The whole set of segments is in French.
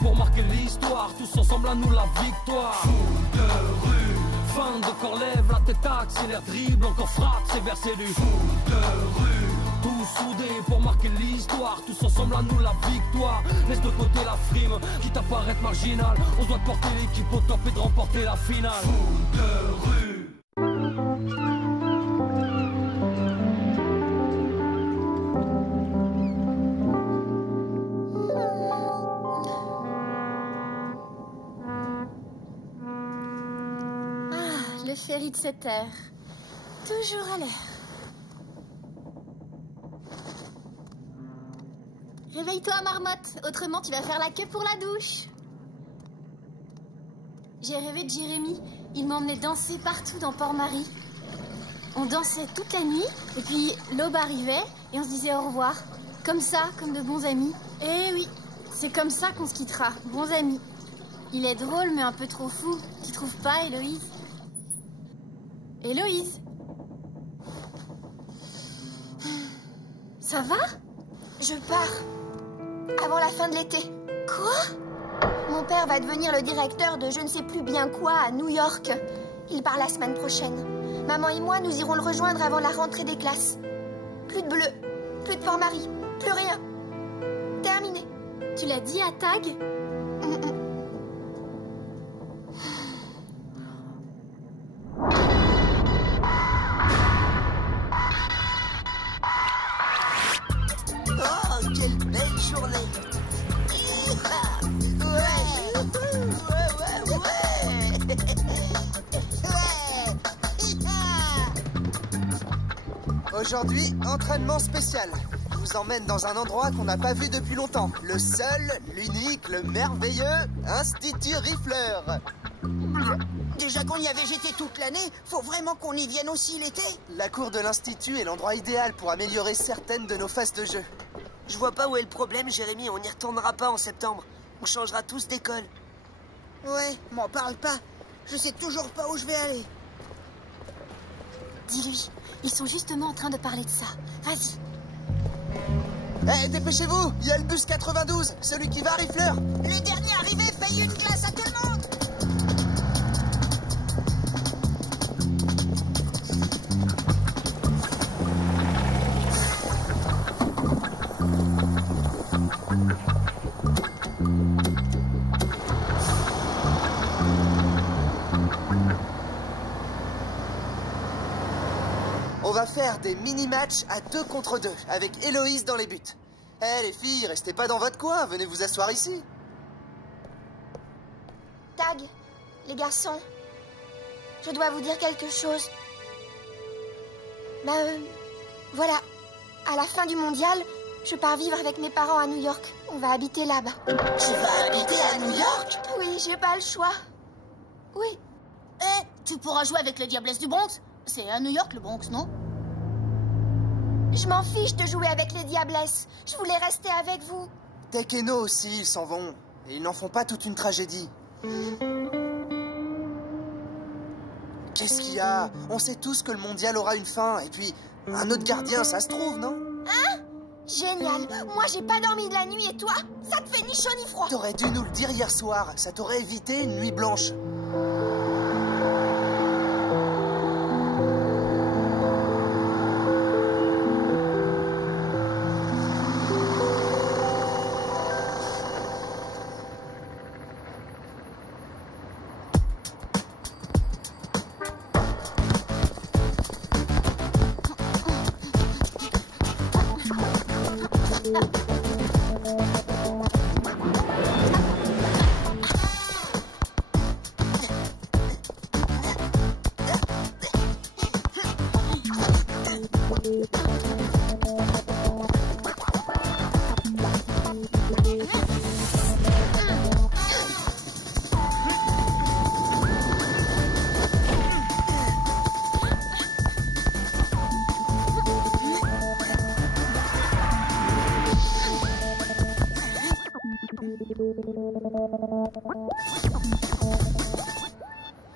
pour marquer l'histoire. Tous ensemble à nous la victoire. Foot de rue, fin de corps, lève la tête, accélère, dribble, encore frappe, c'est versé du foot de rue. Tous soudés pour marquer l'histoire. Tous ensemble à nous la victoire. Laisse de côté la frime, quitte à paraître marginal. On doit porter l'équipe au top et de remporter la finale. Foot de rue. Le ferry de cette terre, toujours à l'heure. Réveille-toi, marmotte, autrement tu vas faire la queue pour la douche. J'ai rêvé de Jérémy, il m'emmenait danser partout dans Port-Marie. On dansait toute la nuit, et puis l'aube arrivait, et on se disait au revoir. Comme ça, comme de bons amis. Eh oui, c'est comme ça qu'on se quittera, bons amis. Il est drôle, mais un peu trop fou, tu trouves pas, Héloïse? Héloïse? Ça va? Je pars. Avant la fin de l'été. Quoi? Mon père va devenir le directeur de je ne sais plus bien quoi à New York. Il part la semaine prochaine. Maman et moi, nous irons le rejoindre avant la rentrée des classes. Plus de bleu, plus de Port-Marie, plus rien. Terminé. Tu l'as dit à Tag? Aujourd'hui, entraînement spécial. Je vous emmène dans un endroit qu'on n'a pas vu depuis longtemps. Le seul, l'unique, le merveilleux Institut Rifleur. Déjà qu'on y a végété toute l'année, faut vraiment qu'on y vienne aussi l'été? La cour de l'Institut est l'endroit idéal pour améliorer certaines de nos phases de jeu. Je vois pas où est le problème, Jérémy. On n'y retournera pas en septembre. On changera tous d'école. Ouais, m'en parle pas. Je sais toujours pas où je vais aller. Dis-lui, ils sont justement en train de parler de ça. Vas-y. Eh, dépêchez-vous, il y a le bus 92, celui qui va à Rifleur. Le dernier arrivé paye une glace à tout le monde. On va faire des mini-matchs à 2 contre 2, avec Héloïse dans les buts. Eh les filles, restez pas dans votre coin, venez vous asseoir ici. Tag, les garçons, je dois vous dire quelque chose. Voilà, à la fin du mondial, je pars vivre avec mes parents à New York. On va habiter là-bas. Tu vas habiter à New York? Oui, j'ai pas le choix. Oui. Eh, tu pourras jouer avec les Diablesses du Bronx. C'est à New York, le Bronx, non? Je m'en fiche de jouer avec les Diablesses. Je voulais rester avec vous. Tech et No aussi, ils s'en vont. Et ils n'en font pas toute une tragédie. Qu'est-ce qu'il y a? On sait tous que le mondial aura une fin. Et puis, un autre gardien, ça se trouve, non? Hein? Génial. Moi, j'ai pas dormi de la nuit et toi? Ça te fait ni chaud ni froid. T'aurais dû nous le dire hier soir. Ça t'aurait évité une nuit blanche.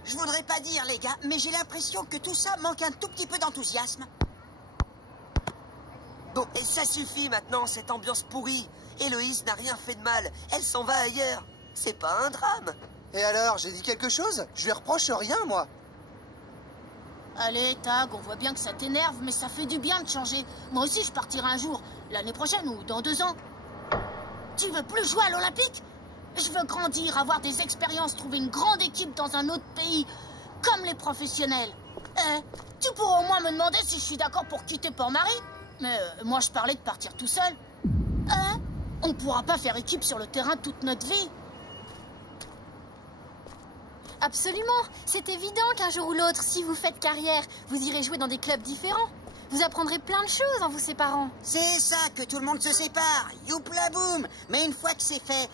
Je voudrais pas dire, les gars, mais j'ai l'impression que tout ça manque un tout petit peu d'enthousiasme. Bon, et ça suffit maintenant, cette ambiance pourrie. Héloïse n'a rien fait de mal. Elle s'en va ailleurs. C'est pas un drame. Et alors, j'ai dit quelque chose? Je lui reproche rien, moi. Allez, Tag, on voit bien que ça t'énerve, mais ça fait du bien de changer. Moi aussi, je partirai un jour, l'année prochaine ou dans 2 ans. Tu veux plus jouer à l'Olympique? Je veux grandir, avoir des expériences, trouver une grande équipe dans un autre pays, comme les professionnels. Tu pourras au moins me demander si je suis d'accord pour quitter Port-Marie. Mais moi, je parlais de partir tout seul. On pourra pas faire équipe sur le terrain toute notre vie. Absolument. C'est évident qu'un jour ou l'autre, si vous faites carrière, vous irez jouer dans des clubs différents. Vous apprendrez plein de choses en vous séparant. C'est ça, que tout le monde se sépare. Youpla boum. Mais une fois que c'est fait,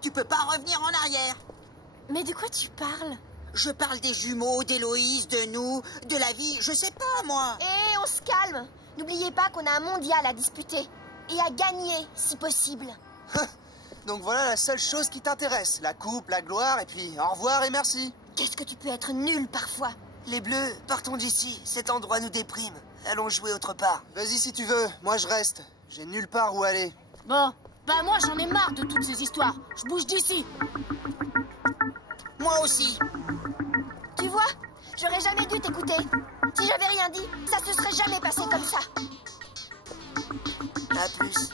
tu peux pas revenir en arrière. Mais de quoi tu parles? Je parle des jumeaux, d'Héloïse, de nous, de la vie, je sais pas, moi. Et on se calme. N'oubliez pas qu'on a un mondial à disputer. Et à gagner, si possible. Donc voilà la seule chose qui t'intéresse. La coupe, la gloire, et puis au revoir et merci. Qu'est-ce que tu peux être nul parfois? Les Bleus, partons d'ici. Cet endroit nous déprime. Allons jouer autre part. Vas-y si tu veux, moi je reste. J'ai nulle part où aller. Bon, bah moi j'en ai marre de toutes ces histoires. Je bouge d'ici. Moi aussi. Tu vois, j'aurais jamais dû t'écouter. Si j'avais rien dit, ça se serait jamais passé comme ça. À plus.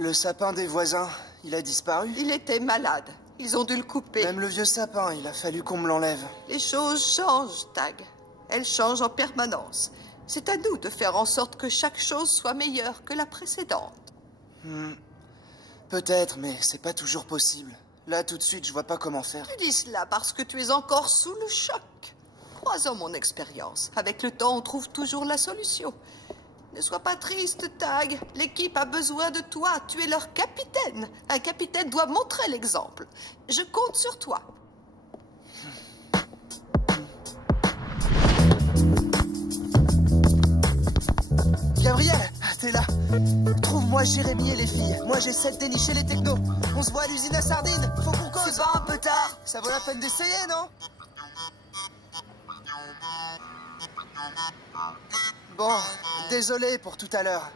Le sapin des voisins, il a disparu. Il était malade. Ils ont dû le couper. Même le vieux sapin, il a fallu qu'on me l'enlève. Les choses changent, Tag. Elles changent en permanence. C'est à nous de faire en sorte que chaque chose soit meilleure que la précédente. Peut-être, mais c'est pas toujours possible. Là, tout de suite, je vois pas comment faire. Tu dis cela parce que tu es encore sous le choc. Crois en mon expérience. Avec le temps, on trouve toujours la solution. Ne sois pas triste, Tag. L'équipe a besoin de toi. Tu es leur capitaine. Un capitaine doit montrer l'exemple. Je compte sur toi. Gabriel, t'es là. Trouve-moi Jérémy et les filles. Moi, j'essaie de dénicher les technos. On se voit à l'usine à sardines. Faut qu'on cause. C'est pas un peu tard? Ça vaut la peine d'essayer, non? Bon, désolé pour tout à l'heure.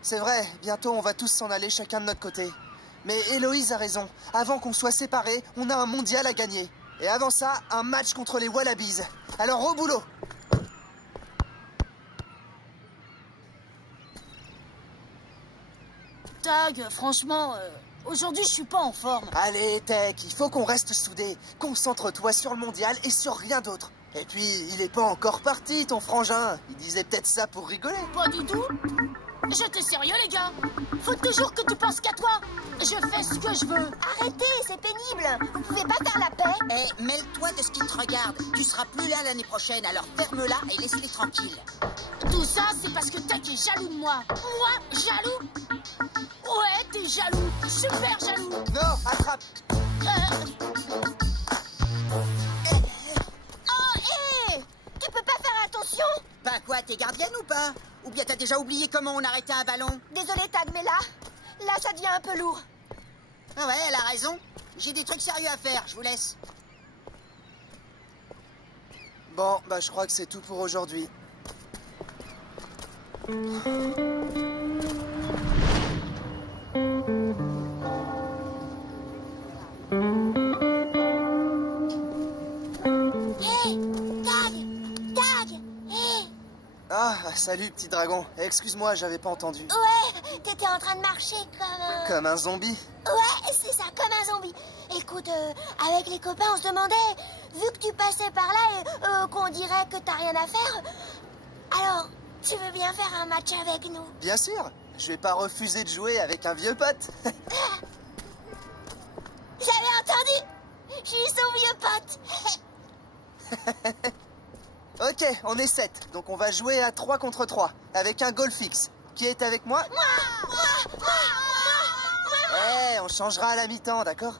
C'est vrai, bientôt on va tous s'en aller chacun de notre côté. Mais Héloïse a raison. Avant qu'on soit séparés, on a un mondial à gagner. Et avant ça, un match contre les Wallabies. Alors au boulot! Tag, franchement, aujourd'hui je suis pas en forme. Allez, Tech, il faut qu'on reste soudés. Concentre-toi sur le mondial et sur rien d'autre. Et puis, il est pas encore parti, ton frangin. Il disait peut-être ça pour rigoler. Pas du tout. J'étais sérieux, les gars. Faut toujours que tu penses qu'à toi. Je fais ce que je veux. Arrêtez, c'est pénible. Vous pouvez pas faire la paix? Eh, mêle-toi de ce qui te regarde. Tu seras plus là l'année prochaine, alors ferme-la et laisse-les tranquilles. Tout ça, c'est parce que Tag est jaloux de moi. Moi, jaloux? Ouais, t'es jaloux. Super jaloux. Non, attrape. Tu peux pas faire attention? Bah quoi, t'es gardienne ou pas? Ou bien t'as déjà oublié comment on arrêtait un ballon? Désolé, Tag, mais là, ça devient un peu lourd. Ah ouais, elle a raison. J'ai des trucs sérieux à faire, je vous laisse. Bon, bah je crois que c'est tout pour aujourd'hui. Ah, salut petit dragon. Excuse-moi, j'avais pas entendu. Ouais, t'étais en train de marcher comme... Comme un zombie? Ouais, c'est ça, comme un zombie. Écoute, avec les copains, on se demandait, vu que tu passais par là et qu'on dirait que t'as rien à faire, alors, tu veux bien faire un match avec nous? Bien sûr, je vais pas refuser de jouer avec un vieux pote. J'avais entendu. Je suis son vieux pote. Ok, on est 7, donc on va jouer à 3 contre 3, avec un goal fixe. Qui est avec moi? Moi, Eh, on changera à la mi-temps, d'accord?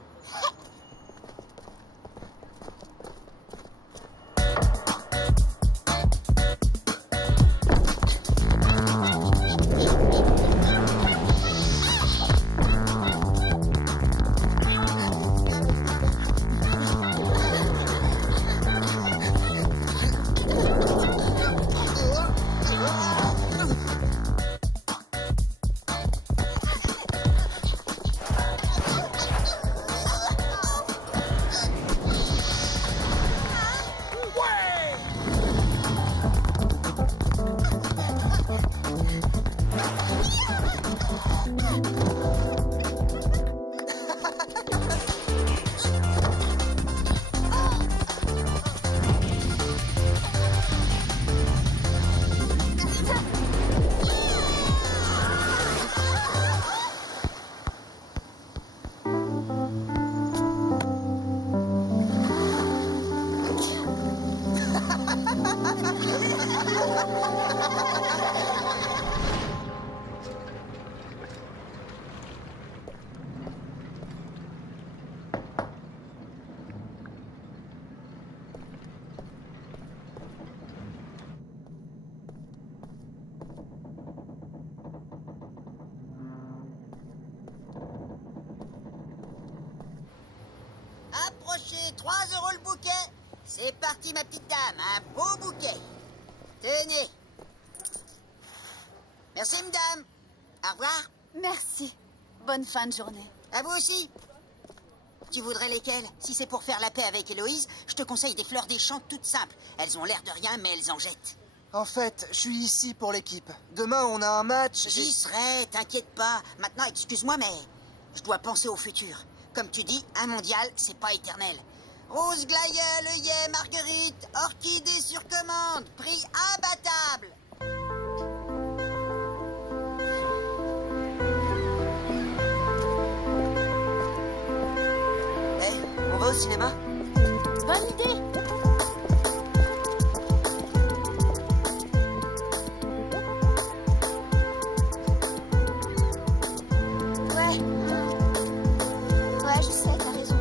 Approchez, 3 € le bouquet. C'est parti, ma petite dame, un beau bouquet. Tenez. Merci, madame. Au revoir. Merci. Bonne fin de journée. À vous aussi. Tu voudrais lesquelles? Si c'est pour faire la paix avec Héloïse, je te conseille des fleurs des champs toutes simples. Elles ont l'air de rien, mais elles en jettent. En fait, je suis ici pour l'équipe. Demain, on a un match. J'y serai, t'inquiète pas. Maintenant, excuse-moi, mais je dois penser au futur. Comme tu dis, un mondial, c'est pas éternel. Rose glaïeul, œillet, marguerite, orchidée sur commande, prix imbattable. Hey, on va au cinéma? Bonne idée. Ouais, je sais, t'as raison.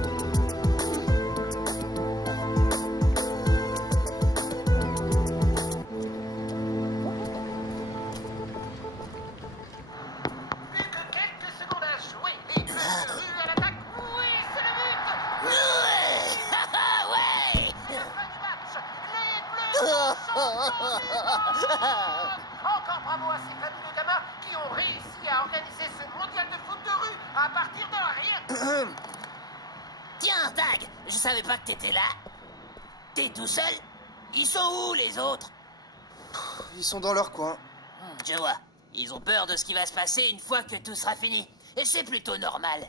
Encore bravo à ces fabuleux gamins qui ont réussi à organiser ce mondial de foot de rue à partir de rien. Tiens, Tag, je savais pas que t'étais là. T'es tout seul? Ils sont où, les autres? Ils sont dans leur coin. Je vois. Ils ont peur de ce qui va se passer une fois que tout sera fini. Et c'est plutôt normal.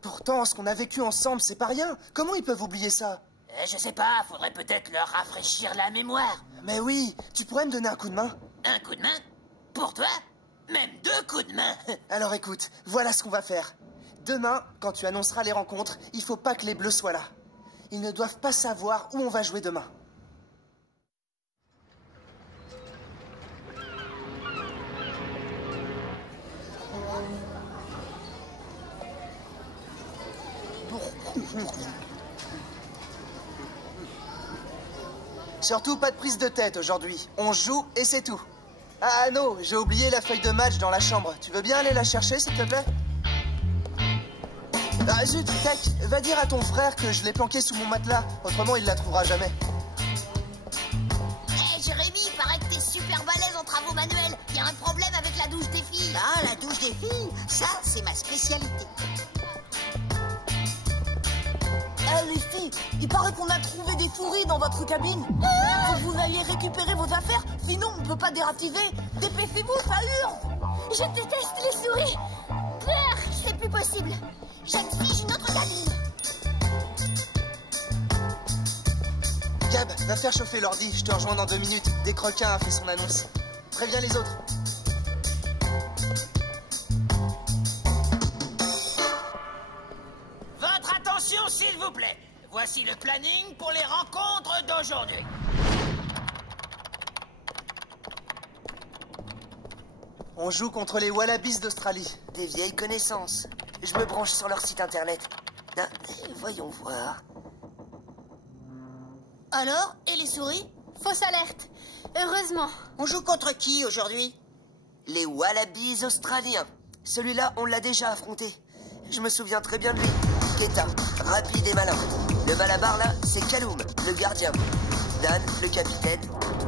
Pourtant, ce qu'on a vécu ensemble, c'est pas rien. Comment ils peuvent oublier ça? Je sais pas, faudrait peut-être leur rafraîchir la mémoire. Mais oui, tu pourrais me donner un coup de main? Un coup de main? Pour toi? Même 2 coups de main. Alors écoute, voilà ce qu'on va faire. Demain, quand tu annonceras les rencontres, il faut pas que les Bleus soient là. Ils ne doivent pas savoir où on va jouer demain. Surtout pas de prise de tête aujourd'hui. On joue et c'est tout. Ah non, j'ai oublié la feuille de match dans la chambre. Tu veux bien aller la chercher, s'il te plaît? Ah zut, Tac, va dire à ton frère que je l'ai planquée sous mon matelas. Autrement, il la trouvera jamais. Hé, Jérémy, il paraît que t'es super balèze en travaux manuels. Y a un problème avec la douche des filles. Ah, la douche des filles, ça, c'est ma spécialité. Eh les filles, il paraît qu'on a trouvé des souris dans votre cabine. Faut que vous alliez récupérer vos affaires, sinon on ne peut pas déractiver. Dépêchez-vous, ça hurle. Je déteste les souris. Peur, c'est plus possible. Jeune fille, une autre cabine. Gab, va faire chauffer l'ordi. Je te rejoins dans 2 minutes. Dès que Requin a fait son annonce. Préviens les autres. Votre attention, s'il vous plaît. Voici le planning pour les rencontres d'aujourd'hui. On joue contre les Wallabies d'Australie. Des vieilles connaissances. je me branche sur leur site internet. Ah, voyons voir. Alors, et les souris? Fausse alerte. Heureusement. On joue contre qui aujourd'hui? Les Wallabies australiens. Celui-là, on l'a déjà affronté. Je me souviens très bien de lui. Keta, rapide et malin. Le Malabar, là, c'est Kaloum, le gardien. Dan, le capitaine.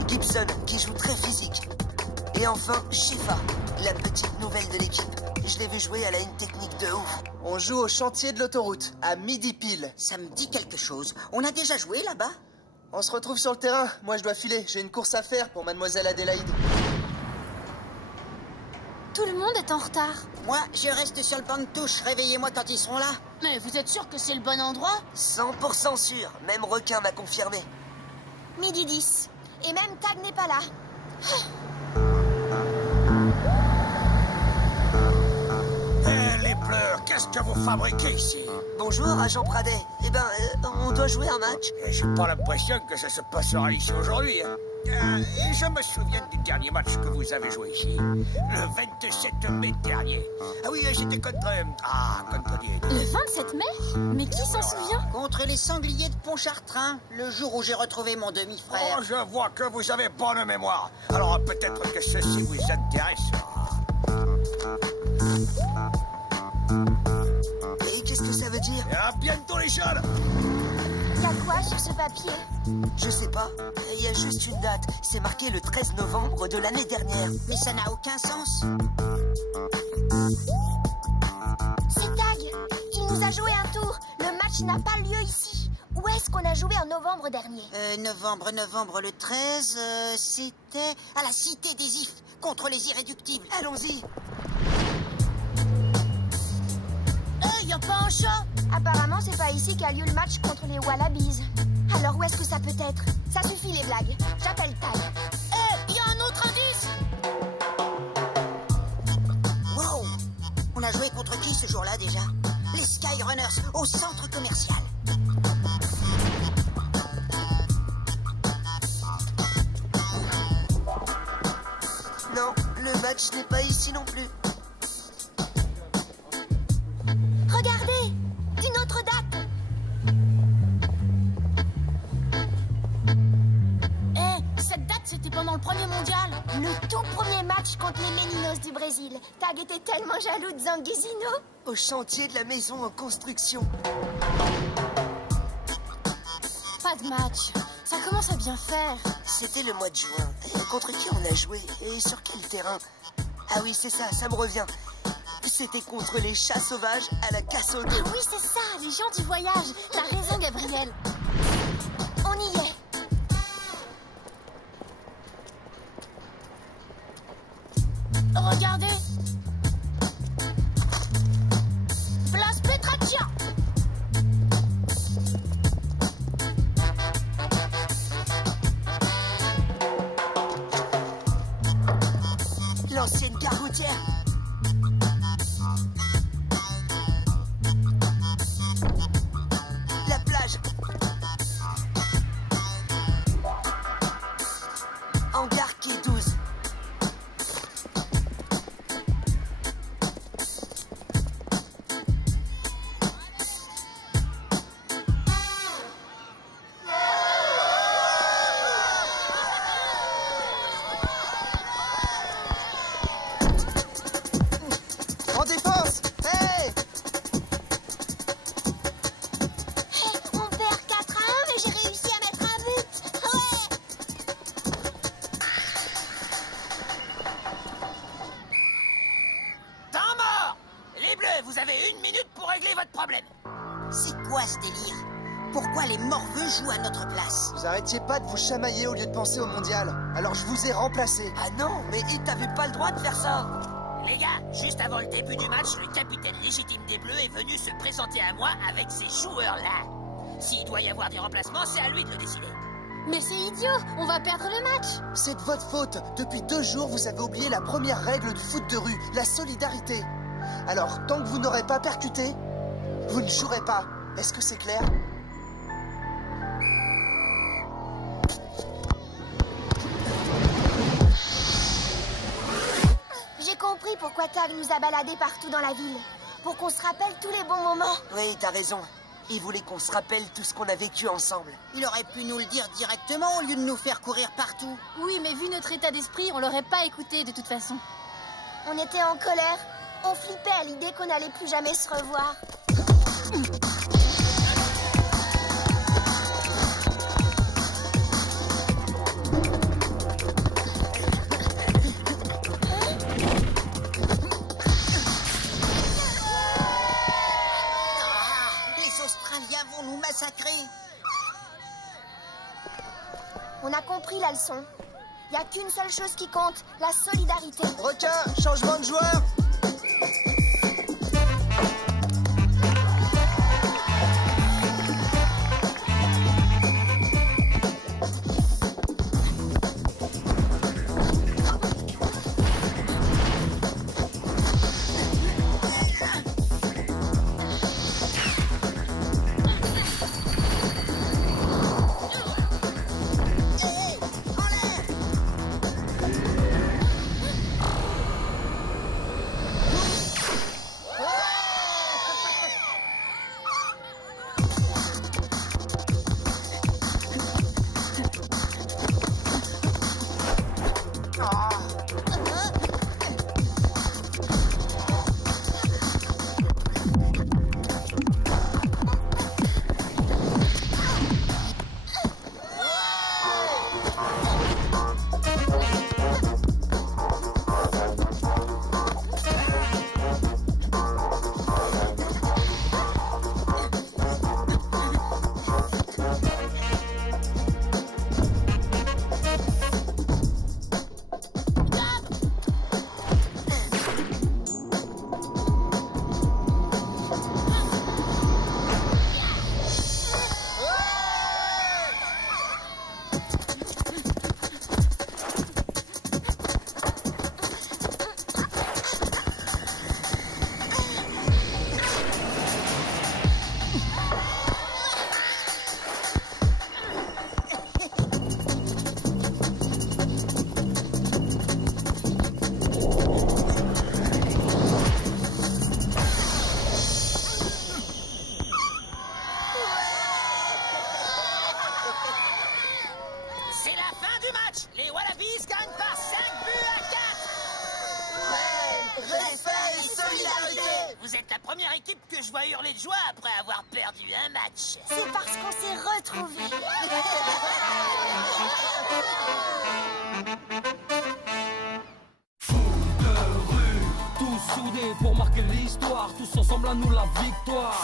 Gibson, qui joue très physique. Et enfin, Shifa, la petite nouvelle de l'équipe. Je l'ai vu jouer, elle a une technique de ouf. On joue au chantier de l'autoroute, à midi pile. Ça me dit quelque chose. On a déjà joué là-bas? On se retrouve sur le terrain. Moi, je dois filer. J'ai une course à faire pour Mademoiselle Adélaïde. Tout le monde est en retard. Moi, je reste sur le banc de touche. Réveillez-moi quand ils seront là. Mais vous êtes sûr que c'est le bon endroit? 100% sûr. Même Requin m'a confirmé. Midi 10. Et même Tag n'est pas là. Les pleurs, qu'est-ce que vous fabriquez ici? Bonjour, agent Pradet. Eh ben, on doit jouer un match. J'ai pas l'impression que ça se passera ici aujourd'hui. Hein. Et je me souviens du dernier match que vous avez joué ici, le 27 mai dernier. Ah oui, j'étais contre Dieu. Le 27 mai? Mais qui s'en souvient? Contre les sangliers de Pontchartrain, le jour où j'ai retrouvé mon demi-frère. Oh, je vois que vous avez bonne mémoire. Alors peut-être que ceci vous intéresse. Et qu'est-ce que ça veut dire? Et à bientôt les jeunes. Il y a quoi sur ce papier? Je sais pas. Il y a juste une date. C'est marqué le 13 novembre de l'année dernière. Mais ça n'a aucun sens. C'est Tag. Il nous a joué un tour. Le match n'a pas lieu ici. Où est-ce qu'on a joué en novembre dernier? Novembre le 13, c'était à la Cité des Ifs, contre les Irréductibles. Allons-y. Y a pas un chat? Apparemment, c'est pas ici qu'a lieu le match contre les Wallabies. Alors où est-ce que ça peut être? Ça suffit les blagues. J'appelle Tag. Y a un autre indice? Wow! On a joué contre qui ce jour-là déjà? Les Skyrunners, au centre commercial. Non, le match n'est pas ici non plus. Regardez! Une autre date! Cette date, c'était pendant le premier mondial. Le tout premier match contre les Meninos du Brésil. Tag était tellement jaloux de Zanguizino. Au chantier de la maison en construction. Pas de match. Ça commence à bien faire. C'était le mois de juin. Et contre qui on a joué? Et sur quel terrain? Ah oui, c'est ça, ça me revient. C'était contre les chats sauvages à la casse aux deux. Ah oui, c'est ça, les gens du voyage. T'as raison, Gabriel. On y est. Regardez. Place Petraccia. L'ancienne gare routière. La plage. Hangar Quai 12. En défense! Hey! On perd 4-1, mais j'ai réussi à mettre un but. Ouais! Temps mort! Les Bleus, vous avez 1 minute pour régler votre problème. C'est quoi ce délire? Pourquoi les morveux jouent à notre place? Vous arrêtiez pas de vous chamailler au lieu de penser au mondial. Alors je vous ai remplacé. Ah non, mais t'avais pas le droit de faire ça. Les gars, juste avant le début du match, le capitaine légitime des Bleus est venu se présenter à moi avec ces joueurs-là. S'il doit y avoir des remplacements, c'est à lui de le décider. Mais c'est idiot, on va perdre le match. C'est de votre faute. Depuis 2 jours, vous avez oublié la première règle du foot de rue, la solidarité. Alors, tant que vous n'aurez pas percuté, vous ne jouerez pas. Est-ce que c'est clair? J'ai compris pourquoi Tag nous a baladés partout dans la ville. pour qu'on se rappelle tous les bons moments. Oui, t'as raison. Il voulait qu'on se rappelle tout ce qu'on a vécu ensemble. Il aurait pu nous le dire directement au lieu de nous faire courir partout. Oui, mais vu notre état d'esprit, on l'aurait pas écouté de toute façon. On était en colère. On flippait à l'idée qu'on n'allait plus jamais se revoir. Les Australiens vont nous massacrer. On a compris la leçon. Il n'y a qu'une seule chose qui compte, la solidarité. Requin, changement de joueur. C'est la fin du match. Les Wallabies gagnent par 5 buts à 4. Respect et solidarité. Vous êtes la première équipe que je vois hurler de joie après avoir perdu un match. C'est parce qu'on s'est retrouvés. Foot de rue, tous soudés pour marquer l'histoire, tous ensemble à nous la victoire.